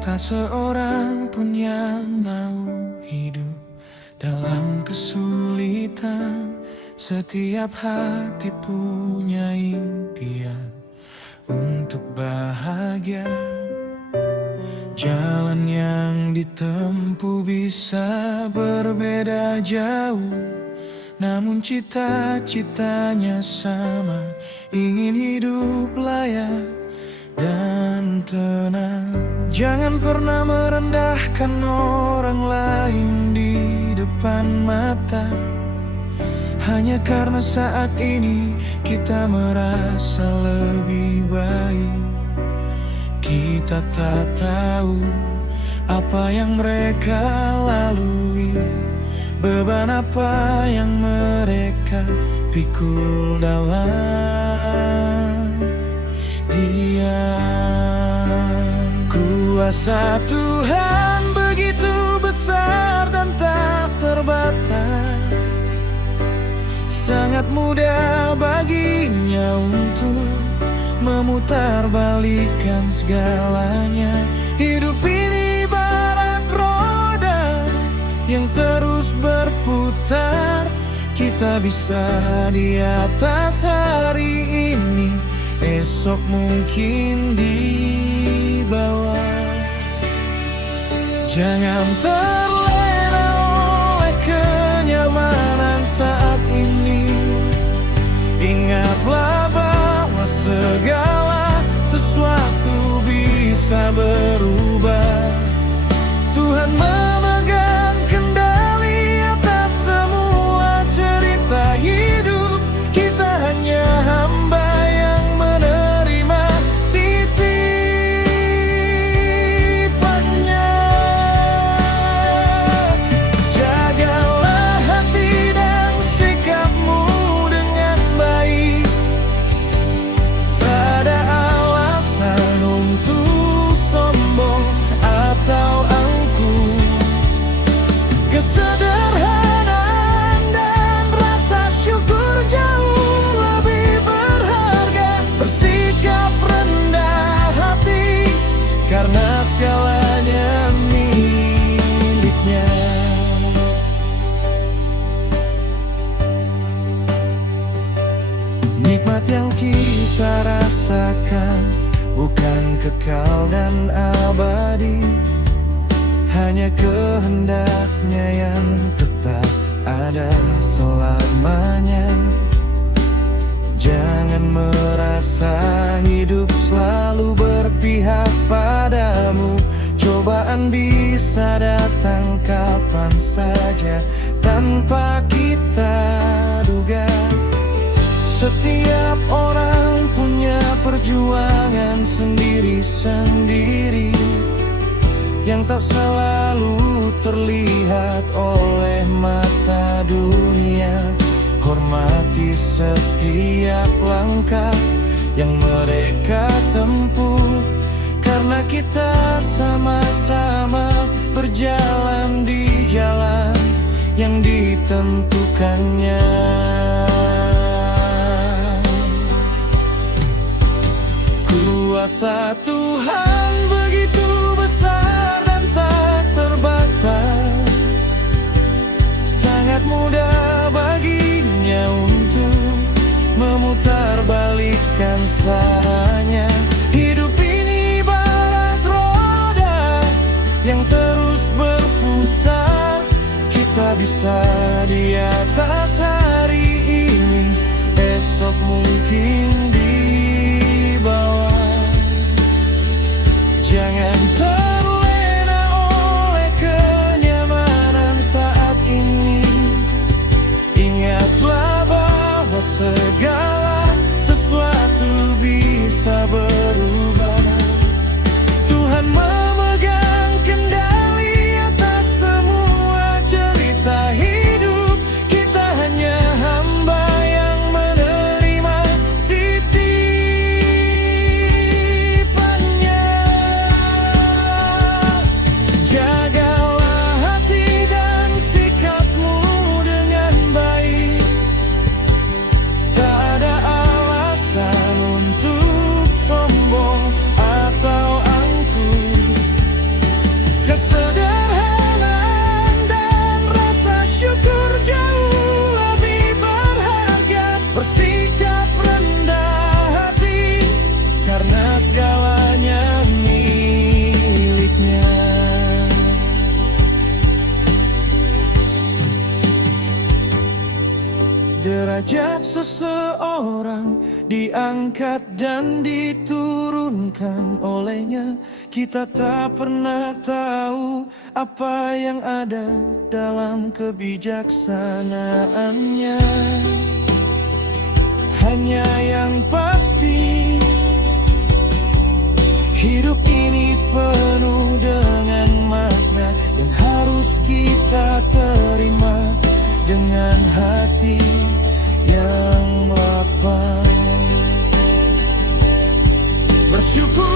Tak seorang pun yang mau hidup dalam kesulitan. Setiap hati punya impian untuk bahagia. Jalan yang ditempuh bisa berbeda jauh, namun cita-citanya sama, ingin hidup layak dan tenang. Jangan pernah merendahkan orang lain di depan mata, hanya karena saat ini kita merasa lebih baik. Kita tak tahu apa yang mereka lalui, beban apa yang mereka pikul dalam diam. Kuasa Tuhan begitu besar dan tak terbatas, sangat mudah baginya untuk memutarbalikkan segalanya. Hidup ini ibarat roda yang terus berputar. Kita bisa di atas hari ini, esok mungkin di bawah. Jangan terlena oleh kenyamanan saat ini. Ingatlah bahwa segala sesuatu bisa berubah. Tuhan memegang kendali atas semua cerita hidup. Kita hanya hamba yang menerima titipannya. Jagalah hati dan sikapmu dengan baik. Tak ada alasan untuk sombong atau angkuh. Kesederhanaan dan rasa syukur jauh lebih berharga. Bersikap rendah hati karena segalanya miliknya. Nikmat yang kita rasakan bukan kekal dan abadi, hanya kehendaknya yang tetap ada selamanya. Jangan merasa hidup selalu berpihak padamu. Cobaan bisa datang kapan saja tanpa kita duga. Setiap orang punya perjuangan sendiri-sendiri yang tak selalu terlihat oleh mata dunia. Hormati setiap langkah yang mereka tempuh, karena kita sama-sama berjalan di jalan yang ditentukannya. Kuasa Tuhan begitu besar dan tak terbatas, sangat mudah baginya untuk memutarbalikkan segalanya. Hidup ini ibarat roda yang terus berputar. Kita bisa di atas hari ini, esok mungkin di bawah. Jangan terlena oleh kenyamanan saat ini. Ingatlah bahwa segala sesuatu bisa berubah. Tuhan memegang kendali atas semua cerita hidup. Kita hanya hamba yang menerima titipannya. seseorang diangkat dan diturunkan olehnya. Kita tak pernah tahu apa yang ada dalam kebijaksanaannya. Hanya yang pasti, hidup ini penuh dengan makna yang harus kita terima dengan hati yang lapang. Bersyukur